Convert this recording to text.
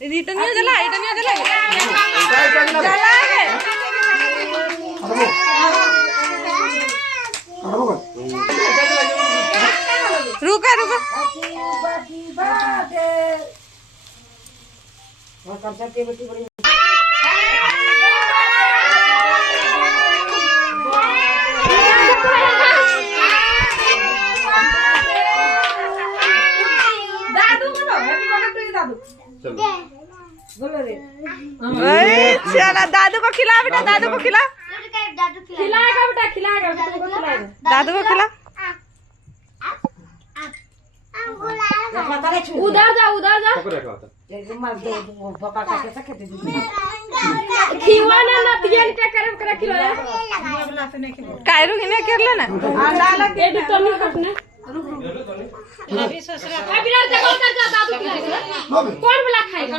return नहीं जला जला है रुका रुका चला दादू को खिला बेटा दादू को खिला खिलाएगा बेटा खिलाएगा तुमको खिलाएगा दादू को खिला उधर जा खिवाना ना तियन के करम करे खिलाया कायरू हिने कर लेना ये भी तो नहीं करना अभी ससुरा अभी जा दादू खिलाएगा कौन वाला खाएगा